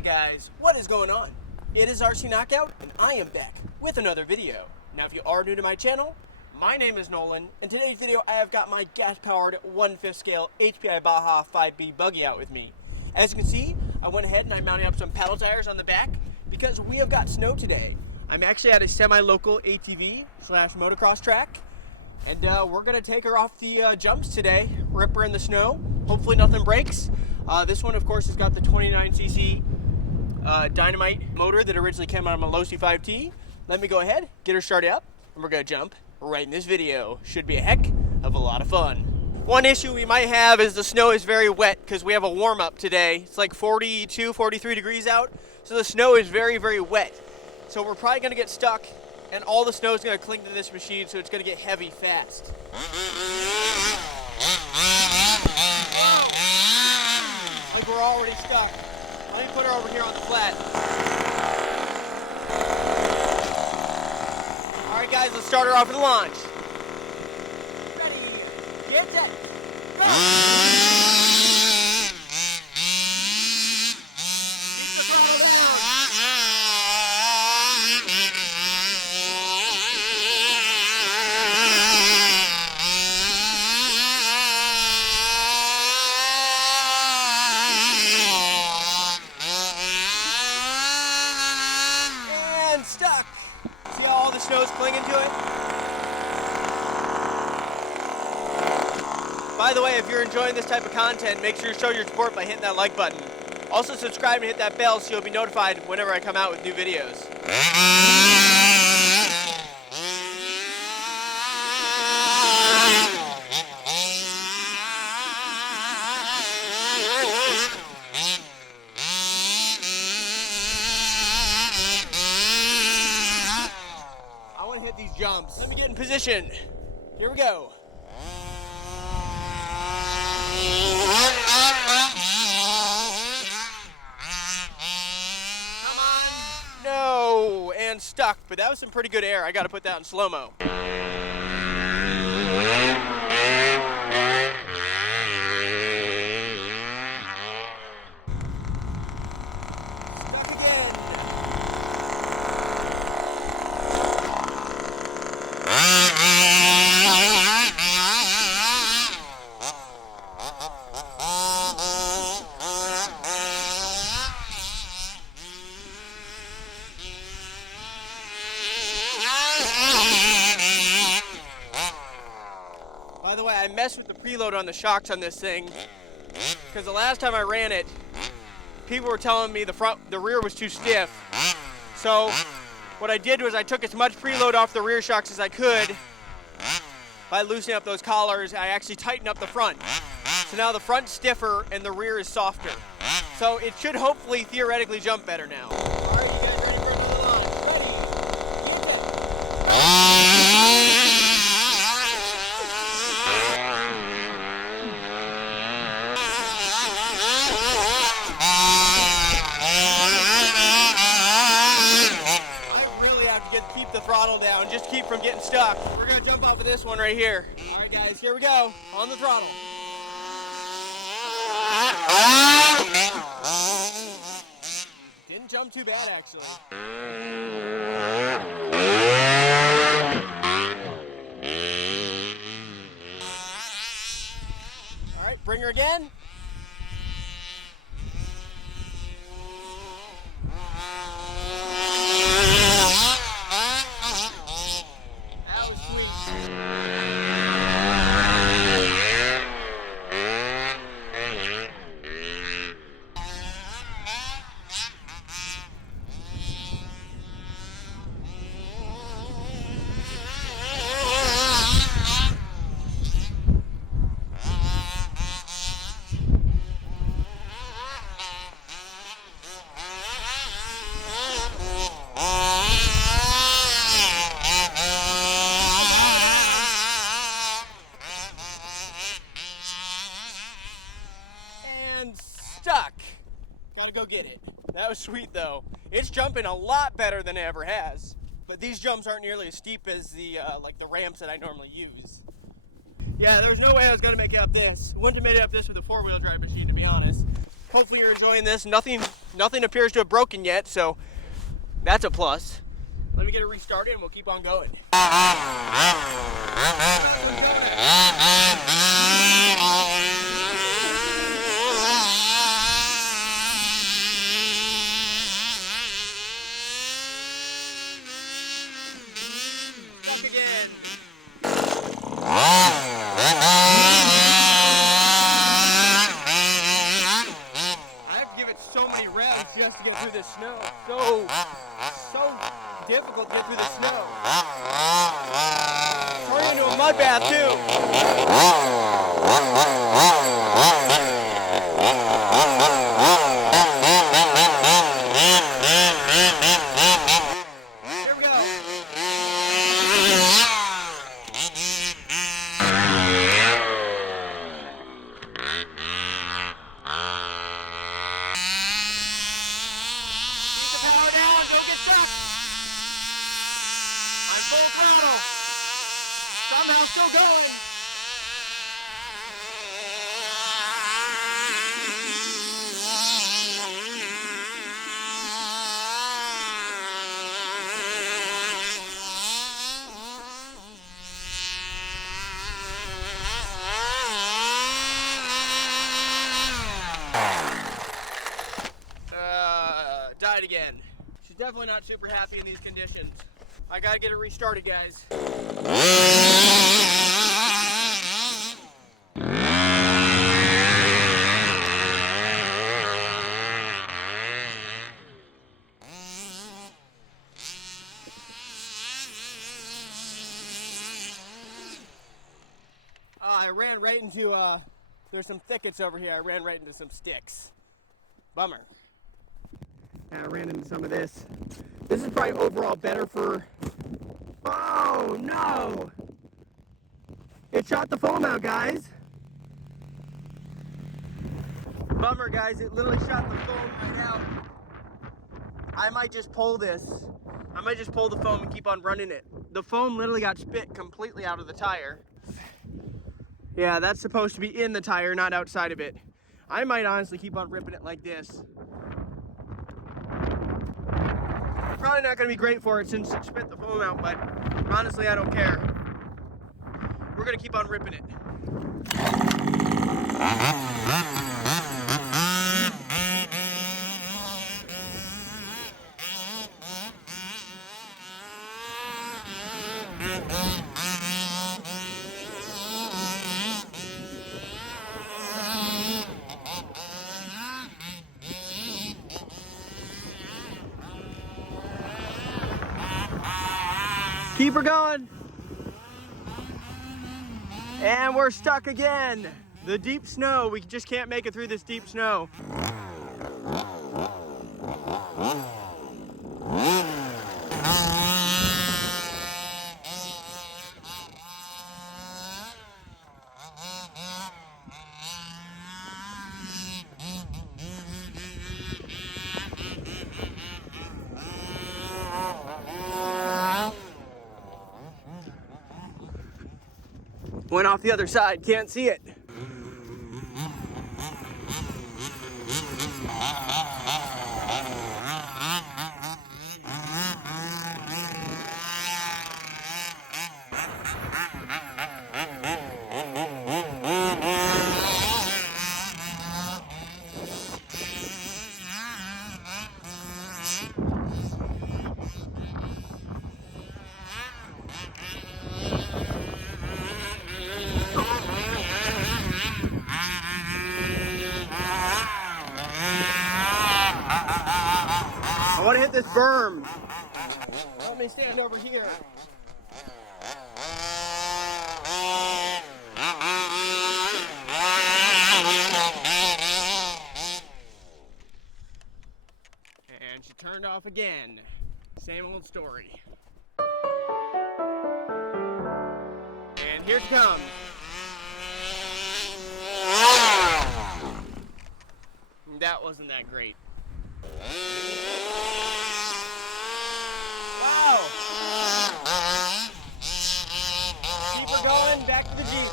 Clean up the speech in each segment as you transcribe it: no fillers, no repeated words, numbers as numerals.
Hey guys, what is going on? It is RC Knockout, and I am back with another video. Now if you are new to my channel, my name is Nolan. In today's video I have got my gas-powered 1/5 scale Hpi Baja 5B buggy out with me. As you can see, I went ahead and I mounted up some paddle tires on the back because we have got snow today. I'm actually at a semi-local ATV / motocross track, and we're going to take her off the jumps today, rip her in the snow. Hopefully nothing breaks. This one, of course, has got the 29cc dynamite motor that originally came out of my Losi 5T. Let me go ahead, get her started up, and we're going to jump right in this video. Should be a heck of a lot of fun. One issue we might have is the snow is very wet because we have a warm-up today. It's like 42, 43 degrees out, so the snow is very, very wet. So we're probably going to get stuck, and all the snow is going to cling to this machine, so it's going to get heavy fast. Like we're already stuck. Let me put her over here on the flat. Alright guys, let's start her off with the launch. Ready, get set, go! Keep the throttle down. And stuck. See how all the snow's clinging to it? By the way, if you're enjoying this type of content, make sure to show your support by hitting that like button. Also subscribe and hit that bell so you'll be notified whenever I come out with new videos. I want to hit these jumps. Let me get in position. Here we go. No, and stuck, but that was some pretty good air. I got to put that in slow-mo. Stuck again. By the way, I messed with the preload on the shocks on this thing because the last time I ran it, people were telling me the rear was too stiff. So what I did was I took as much preload off the rear shocks as I could by loosening up those collars. I actually tightened up the front. So now the front's stiffer and the rear is softer. So it should hopefully theoretically jump better now. All right, you guys ready for another launch? Ready, get it. Keep the throttle down, just keep from getting stuck. We're gonna jump off of this one right here. All right guys, here we go, on the throttle. Didn't jump too bad actually. All right, bring her again. Stuck. Gotta go get it. That was sweet though. It's jumping a lot better than it ever has. But these jumps aren't nearly as steep as the like the ramps that I normally use. Yeah, there was no way I was gonna make it up this. Wouldn't have made it up this with a 4-wheel drive machine, to be honest. Hopefully you're enjoying this. Nothing appears to have broken yet, so that's a plus. Let me get it restarted and we'll keep on going. Stuck again. So many revs just to get through this snow. So difficult to get through the snow. Turning into a mud bath too. Here we go. I'm full throttle. Somehow still going. Died again. She's definitely not super happy in these conditions. I gotta get it restarted, guys. I ran right into, there's some thickets over here. I ran right into some sticks. Bummer. And I ran into some of this. This is probably overall better for... Oh, no! It shot the foam out, guys. Bummer, guys. It literally shot the foam right out. I might just pull this. I might just pull the foam and keep on running it. The foam literally got spit completely out of the tire. Yeah, that's supposed to be in the tire, not outside of it. I might honestly keep on ripping it like this. Probably not going to be great for it since it spit the foam out, but honestly, I don't care. We're going to keep on ripping it. Keep her going. And we're stuck again. The deep snow. We just can't make it through this deep snow. Went off the other side, can't see it. I want to hit this berm. Let me stand over here. And she turned off again. Same old story. And here she comes. That wasn't that great. Wow! Keep her going, back to the Jeep.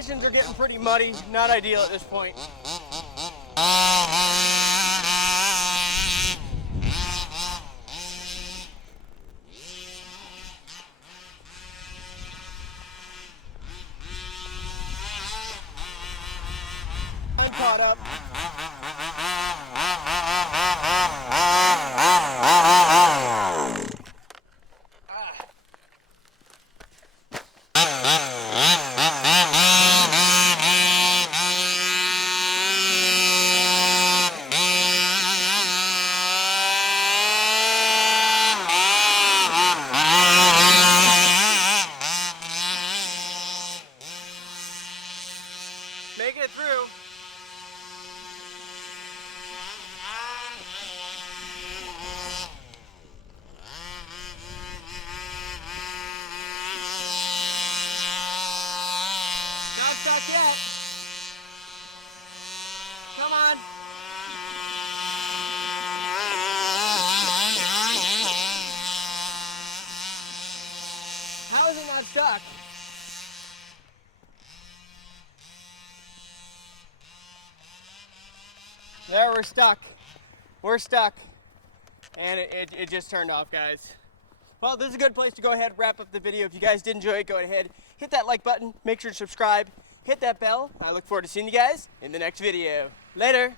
conditions are getting pretty muddy, not ideal at this point. I'm caught up. Making it through. Not stuck yet. Come on. How is it not stuck? There, we're stuck. We're stuck. And it just turned off, guys. Well, this is a good place to go ahead and wrap up the video. If you guys did enjoy it, go ahead, hit that like button, make sure to subscribe, hit that bell. I look forward to seeing you guys in the next video. Later.